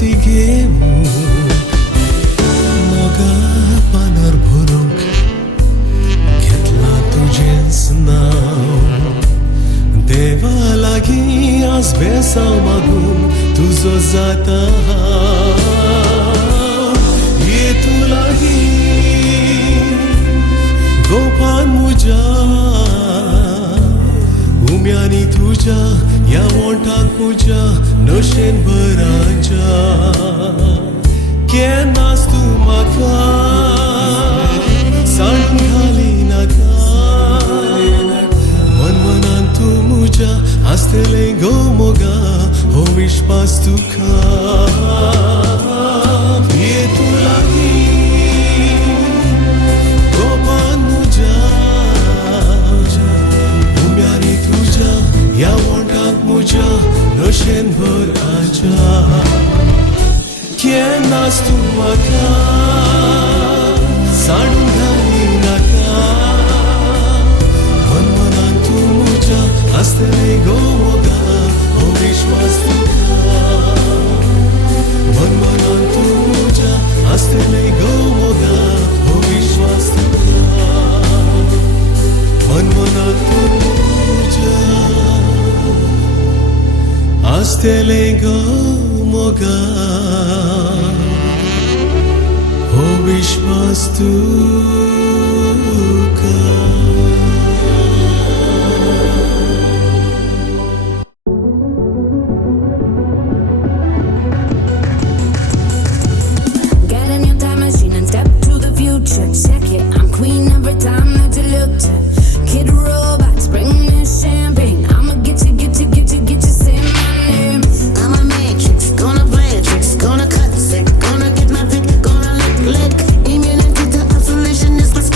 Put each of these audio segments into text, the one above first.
मस्ती घेऊ मोगा पानार भरूंक घेतला तुजेंच नांव देवा लागीं आज बेसांव मागून तुजो जाता येतू लागीं गोपान मुजा उम्यानी तुझ्या या वोंटाक पुजा नशेन भरांच्या केन्नाच तूं म्हाका सांडून घाली नाका मनमनान तूं मुजा आसतलें गो मोगा हो विश्वास तुका येतू लागीं गोपान मुजा उम्यानी तुझ्या या वोंटाक मुजा नशेन भर आजा केन्नाच तूं म्हाका सांडून घाली नाका मनमनान तूं मुजा आसतलें गो मोगा हो विश्वास तुका मनमनान तूं मुजा आसतलें गो मोगा हो विश्वास तुका मनमनान तूं मुजा आसतलें गो मोगा हो विश्वास तुका Get in your time machine and step to the future. Check it, I'm queen every time that you look to. Kid robots, bring me champagne. I'ma get you, say my name. I'm a matrix, gonna play a tricks, gonna cut sick, gonna get my pick, gonna lick. Immunity to obsolescence, let's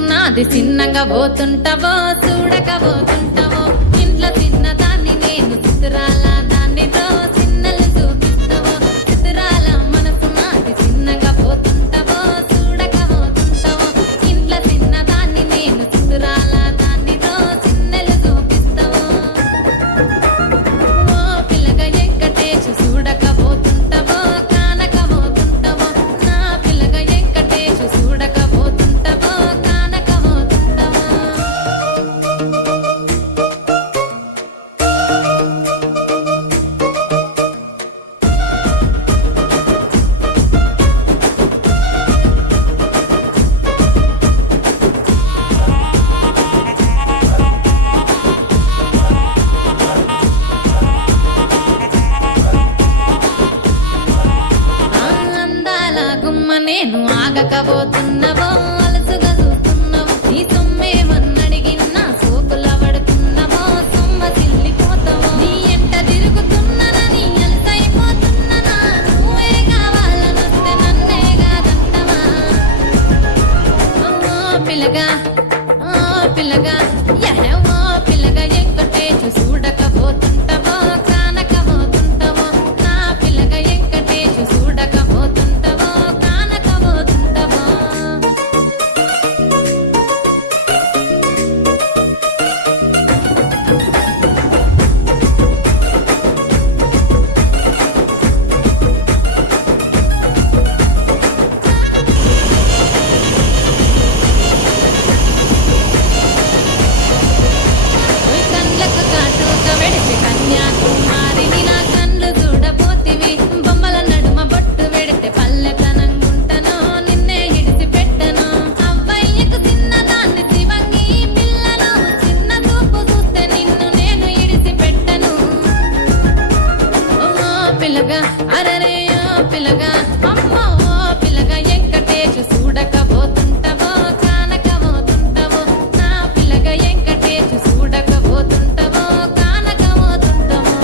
మనసునాది చిన్నగా పోతుంటావో చూడకపోతుంటావో ఇంట్లో చిన్నదాన్ని నేను చిత్రాల దానితో చిన్నలు చూపిస్తావో చిత్రాల మనసునాది చిన్నగా పోతుంటావో చూడకపోతుంటావో ఇంట్లో చిన్నదాన్ని నేను చిత్రాల దానితో చిన్నలు చూపిస్తావో ఓ పిల్లగా వెంకటేశు చూడకపోతుంటావో కానకపోతుంటావో నా పిల్లగా వెంకటేశు చూడకపోతుంటావో కానకపోతుంటావో అందాల గుమ్మ నేను ఆగకపోతున్నావో అలసుగా చూస్తున్నావో నీ సొమ్మేమన్నడిగినా సోకుల పడుతున్నావో సొమ్మ సిల్లిపోతావో నీ ఎంట తిరుగుతున్నానని అలసైపోతున్నానా నువ్వే కావాలనొస్తే నన్నే కాదంటావా ఓ పిల్లగా ఓ పిల్లగా ఓ పిల్లగా వెంకటేశు చూడకపోతుంటావో కానకపోతుంటావో నా పిల్లగా వెంకటేశు చూడకపోతుంటావో కానకపోతుంటావో ఓయ్ కండ్లకు కాటుక వెడితే కన్యాకుమారిని నా కండ్లు చూడపోతివి బొమ్మల నడుమ బొట్టు వెడితే పల్లెతనంగుంటను నిన్నే ఇడిసి పెట్టను అవ్వయ్యకు చిన్నదాన్ని శివంగి పిల్లను చిన్న చూపు చూస్తే నిన్ను నేను ఇడిసి పెట్టను ఓ పిల్లగా అరరే ఓ పిల్లగా అమ్మో ఓ పిల్లగా వెంకటేశు చూడకపోతుంటావో కానకపోతుంటావో నా పిల్లగా వెంకటేశు చూడకపోతుంటావో కానకపోతుంటావో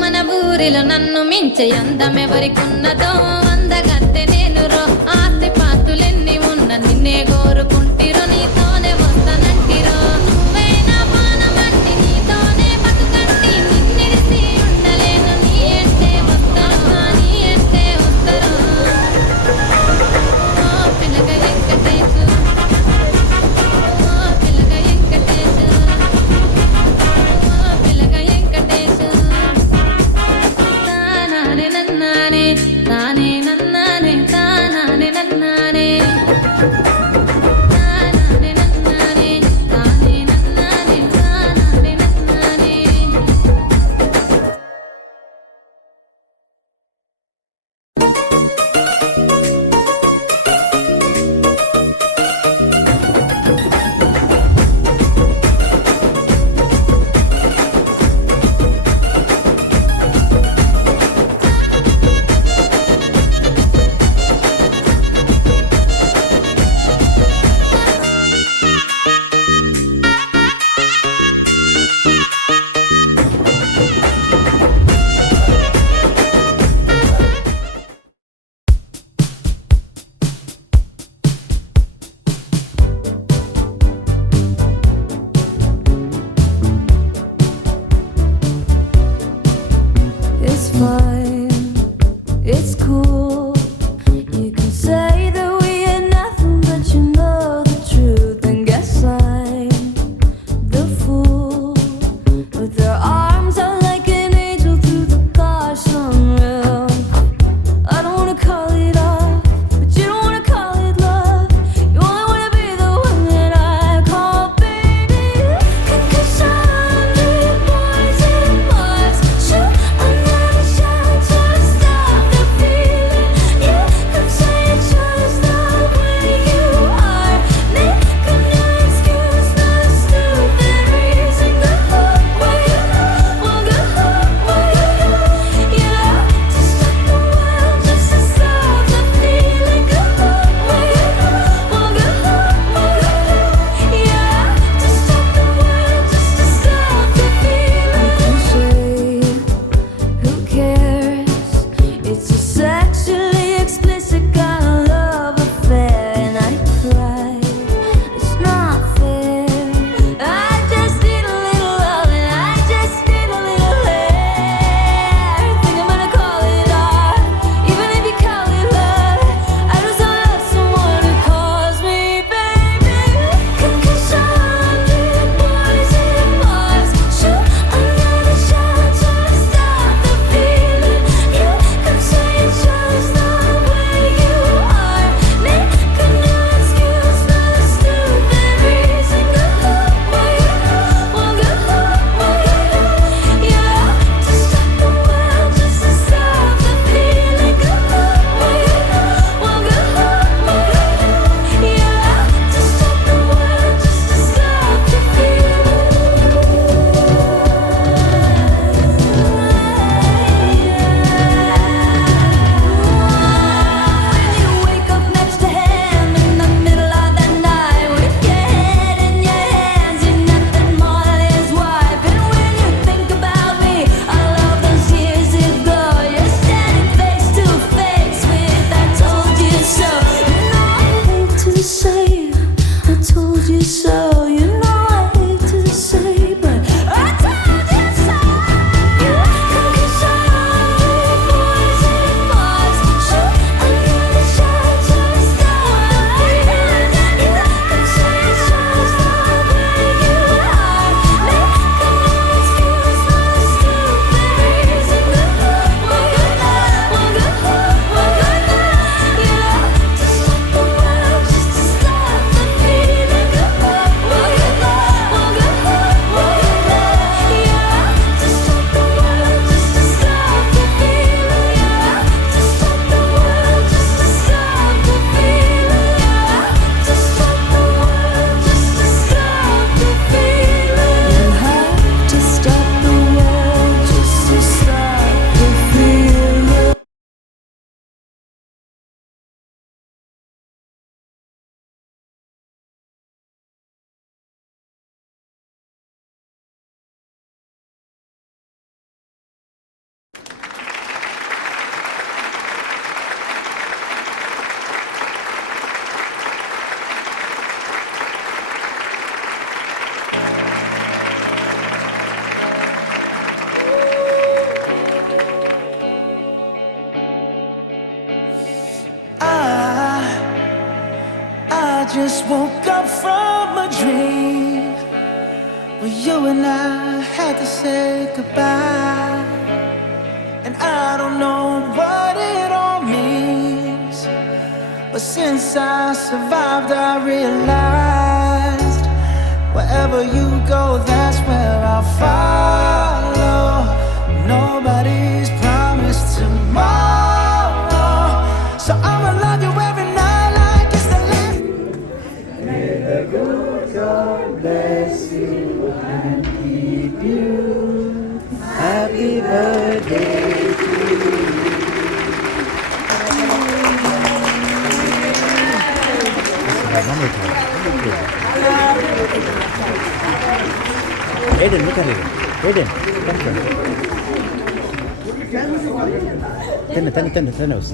మన ఊరిలో నన్ను మించే అందమెవరికున్నదో అందగత్తె నేను రో ఆస్తి పాస్తులెన్ని ఉన్న నిన్నే కోరుకుంటిరో నీతోనే వస్తానంటిరో నువ్వైనా పానమంటి నీతోనే బతుకంటి నిన్నిడిసి ఉండలేను నీ అంటే వస్తాను నీ అంటే వస్తారు ఓ పిల్లగా వెంకటేశు ఓ పిల్లగా వెంకటేశు ఓ పిల్లగా వెంకటేశు తానానే నన్నానే తానే నన్నానే తానానే నన్నానే just woke up from a dream where you and I had to say goodbye. And I don't know what it all means, but since I survived I realized wherever you go, that's where I'll follow. Nobody's promised tomorrow, so I'ma love you every night like it's the last. May the good God bless you and keep you. Happy birthday to you. Aiden, look at it. Aiden, come here. Tennos.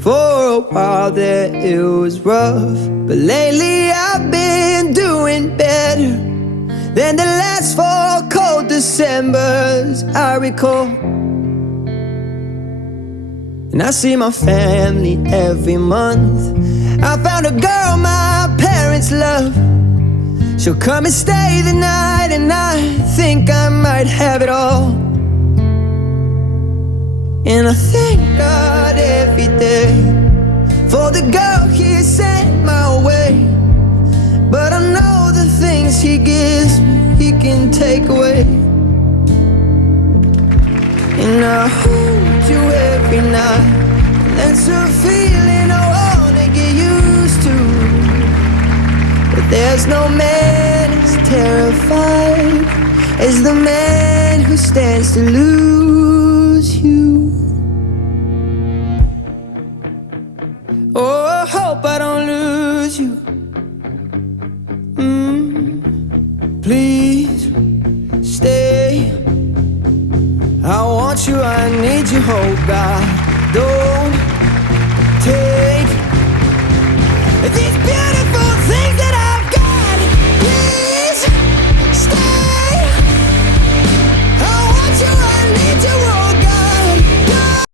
For a while there it was rough, but lately I've been doing better than the last 4 cold Decembers I recall. And I see my family every month. I found a girl my parents love. She'll come and stay the night, and I think I might have it all. And I thank God every day for the girl He sent my way. But I know the things He gives me, He can take away. And I hold you every night, and that's a feeling I wanna get used to. But there's no man as terrified as the man who stands to lose you. you. Please stay. I want you, I need you, oh God. Don't take this